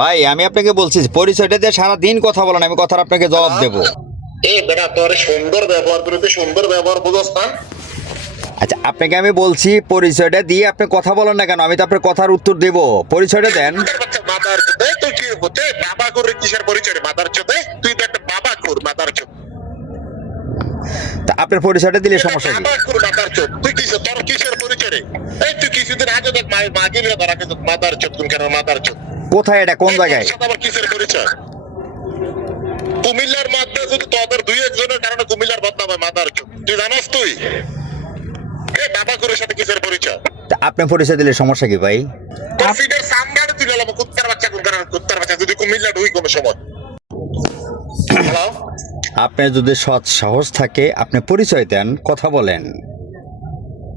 ভাই আমি আপনাকে বলছি পরিচয়টা দিয়ে সারাদিন কথা বলেন, আমি কথার আপনাকে জবাব দেব। এই বেটা তোর সুন্দর ব্যবহার করতে সুন্দর ব্যবহার বুঝছ না? আচ্ছা আপনাকে আমি বলছি পরিচয়টা দিয়ে আপনি কথা বলেন না কেন, আমি তো আপনার কথার উত্তর দেব, পরিচয়টা দেন। বাচ্চা মাদার চোদে তুই কি হতে বাবা করে কিসের পরিচয় রে মাদার চোদে? তুই তো একটা বাবা কর মাদার চোদ। তা আপনার পরিচয়টা দিলে সমস্যা কি? বাবা কর মাদার চোদ। তুই কিসের তোর কিসের পরিচয় রে? এই তুই কিছুদিন আগে দেখ মাগে নিয়ে ধরা কিন্তু মাদার চোদ কোন কেন মাদার চোদ? কোথায় এটা, কোন জায়গায়? আবার কিসের পরিচয়? কুমিল্লার মধ্যে যদি তোদের দুই একজনের কারণে কুমিল্লার বদনাম হয় মাদার চোদ। তুই জানাস তুই? এই বাবা করে সাথে কিসের পরিচয়? তা আপনি পরিচয় দিলে সমস্যা কি ভাই? তোর ফিডের সামনে তুই গেলাম কুত্তার বাচ্চা কোন কারণে কুত্তার বাচ্চা যদি কুমিল্লা ঢুই কোনো সময়। হ্যালো? আপনার যদি সৎ সাহস থাকে আপনি পরিচয় দেন, কথা বলেন।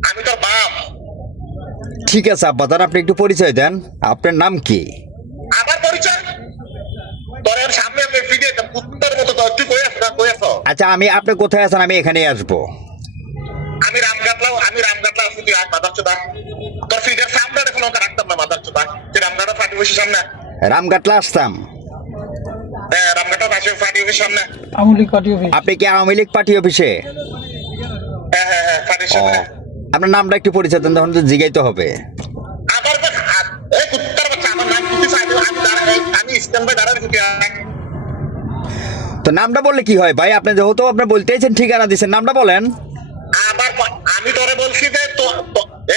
আমি তোর বাপ। ঠিক আছে আব্বা, তার আপনি একটু পরিচয় দেন, আপনার নাম কি? আবার পরিচয়? তোর এর সামনে আমি ফিডে কুত্তার মতো তো তুই কই আছ না কই আছ? আচ্ছা আমি আপনি কোথায় আছেন, আমি এখানেই আসবো। আমি রামঘাটলা আছি তুই আয় মাদার চোদা। তোর ফিডের সামনে এখন ওকে রাখতাম না মাদার চোদা। তুই রামঘাটা ফাটি বসে সামনে। রামঘাটলা আসতাম। হ্যাঁ রামঘাটা পাশে ফাটি বসে সামনে। Awami League party office. আপনি কি আওয়ামী লীগ পার্টি অফিসে? হ্যাঁ ফাটির ও, সামনে। আপনার নামটা একটু পরিচয় দেন, তখন তো জিগাইতে হবে। আবার এই কুত্তার বাচ্চা আমার নাম কি দিছে? আমি স্ট্যান্ড বাই দাঁড়ায় আছি তো নামটা বললে কি হয় ভাই? আপনি যেহেতু আপনি বলতেইছেন ঠিকানা দিচ্ছেন, নামটা বলেন। আবার আমি তোরে বলছি যে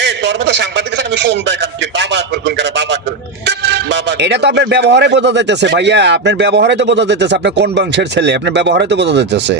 এই তোর মতো সাংবাদিক আমি ফোন দেখাম কি বাবা করুন কেন বাবা করুন বাবা। এটা তো আপনার ব্যবহারে বোঝা যাইতেছে ভাইয়া, আপনার ব্যবহারে তো বোঝা যাইতেছে আপনি কোন বংশের ছেলে, আপনার ব্যবহারে তো বোঝা যাইতেছে।